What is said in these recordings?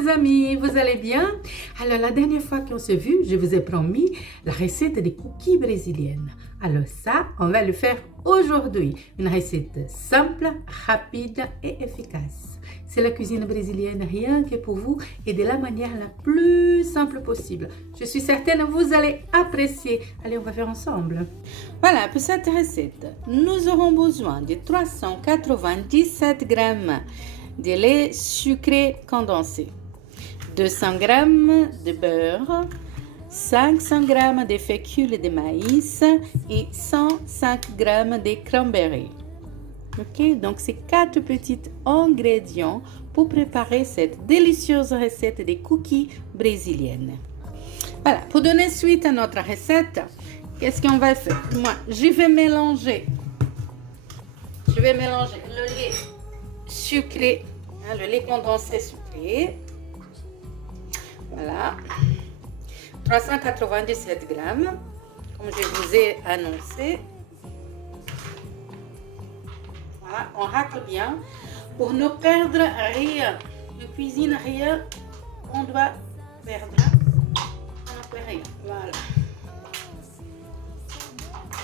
mes amis, vous allez bien? Alors la dernière fois qu'on s'est vu, je vous ai promis la recette des cookies brésiliennes. Alors ça, on va le faire aujourd'hui. Une recette simple, rapide et efficace. C'est la cuisine brésilienne rien que pour vous et de la manière la plus simple possible. Je suis certaine que vous allez apprécier. Allez, on va faire ensemble. Voilà, pour cette recette, nous aurons besoin de 397 g de lait sucré condensé, 200 g de beurre, 500 g de fécule de maïs et 105 g de cranberry. Ok, donc c'est 4 petits ingrédients pour préparer cette délicieuse recette des cookies brésiliennes. Voilà, pour donner suite à notre recette, qu'est-ce qu'on va faire? Moi, je vais mélanger le lait sucré, le lait condensé sucré. Voilà, 397 g, comme je vous ai annoncé. Voilà, on racle bien pour ne perdre rien. Ne cuisine rien, on doit perdre. On ne perd rien. Voilà.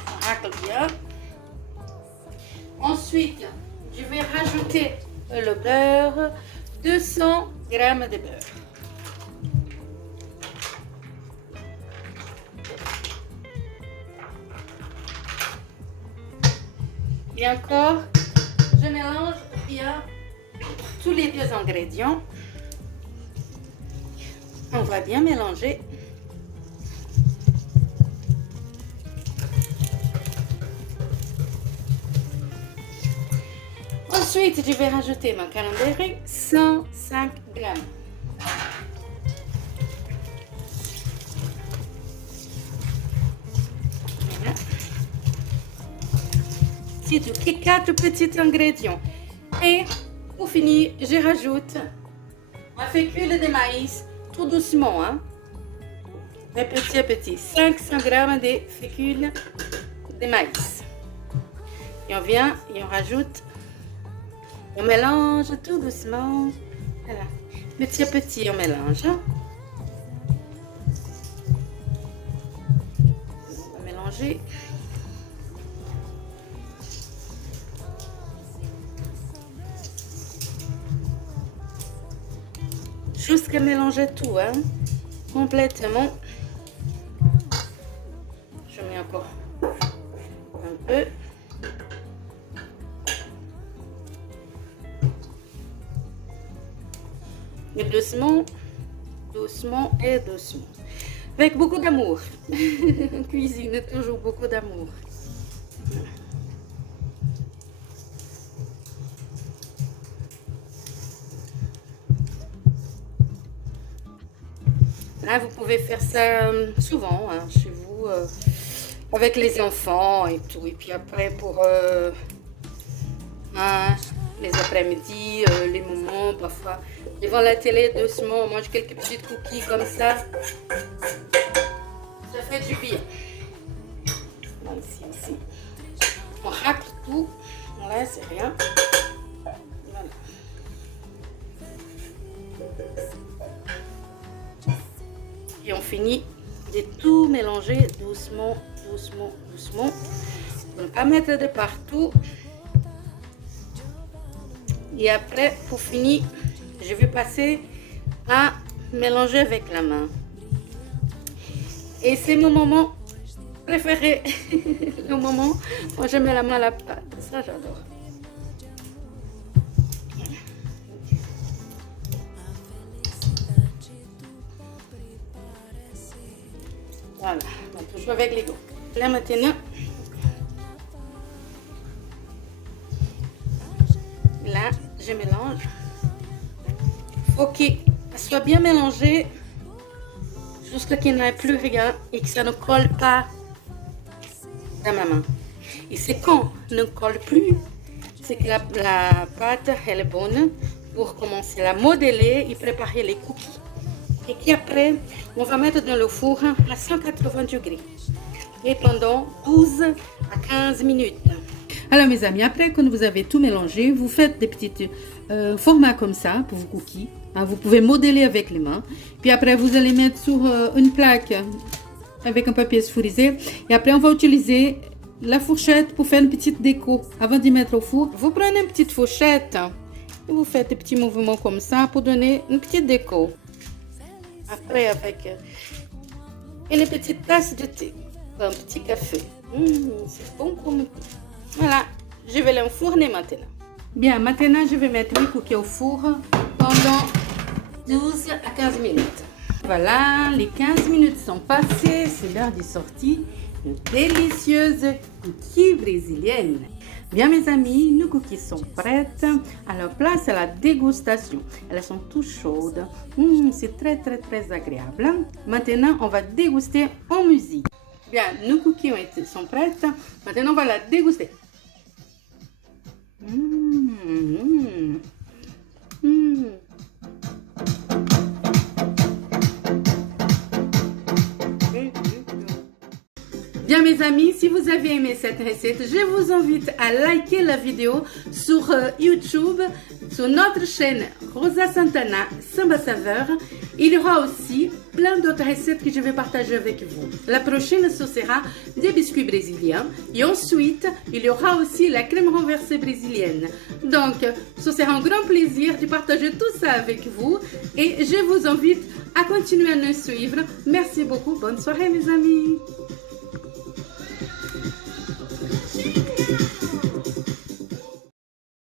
On racle bien. Ensuite, je vais rajouter le beurre, 200 g de beurre. Et encore, je mélange bien tous les deux ingrédients. On va bien mélanger. Ensuite, je vais rajouter ma cranberry, 105 g. Voilà. C'est tout, 4 petits ingrédients. Et pour finir, je rajoute ma fécule de maïs, tout doucement, hein. Petit à petit, 500 g de fécule de maïs. Et on vient et on rajoute. On mélange tout doucement. Voilà. Petit à petit, on mélange. On va mélanger. Jusqu'à mélanger tout, hein, complètement. Je mets encore un peu. Et doucement, doucement et doucement. Avec beaucoup d'amour. Cuisine, toujours beaucoup d'amour. Là, vous pouvez faire ça souvent, hein, chez vous, avec les enfants et tout. Et puis après, pour les après-midi, les moments, parfois, devant la télé, doucement, on mange quelques petites cookies comme ça. Ça fait du bien. Là, ici. On racle tout. Là, c'est rien. Voilà. Et on finit de tout mélanger doucement, doucement, doucement. On ne va pas mettre de partout. Et après, pour finir, je vais passer à mélanger avec la main. Et c'est mon moment préféré. Le moment où je mets la main à la pâte. Ça, j'adore. Voilà, on va toujours avec les gants. Là maintenant, là, je mélange. Il faut qu'il soit bien mélangé jusqu'à qu'il n'y ait plus rien et que ça ne colle pas dans ma main. Et c'est quand il ne colle plus, c'est que la pâte elle est bonne pour commencer à modeler et préparer les cookies. Et qu'après, on va mettre dans le four à 180 degrés. Et pendant 12 à 15 minutes. Alors mes amis, après quand vous avez tout mélangé, vous faites des petits formats comme ça pour vos cookies. Hein, vous pouvez modeler avec les mains. Puis après, vous allez mettre sur une plaque avec un papier sulfurisé. Et après, on va utiliser la fourchette pour faire une petite déco. Avant d'y mettre au four, vous prenez une petite fourchette et vous faites des petits mouvements comme ça pour donner une petite déco. Après, avec une petite tasse de thé, un petit café. C'est bon comme tout. Voilà, je vais l'enfourner maintenant. Bien, maintenant, je vais mettre mes cookies au four pendant 12 à 15 minutes. Voilà, les 15 minutes sont passées, c'est l'heure de sortie de délicieuses cookies brésiliennes. Bien mes amis, nos cookies sont prêtes. Alors place à la dégustation. Elles sont toutes chaudes. C'est très agréable. Maintenant, on va déguster en musique. Bien, nos cookies sont prêtes. Maintenant, on va la déguster. Bien mes amis, si vous avez aimé cette recette, je vous invite à liker la vidéo sur YouTube, sur notre chaîne Rosa Santana Samba Saveur. Il y aura aussi plein d'autres recettes que je vais partager avec vous. La prochaine, ce sera des biscuits brésiliens. Et ensuite, il y aura aussi la crème renversée brésilienne. Donc, ce sera un grand plaisir de partager tout ça avec vous. Et je vous invite à continuer à nous suivre. Merci beaucoup. Bonne soirée mes amis.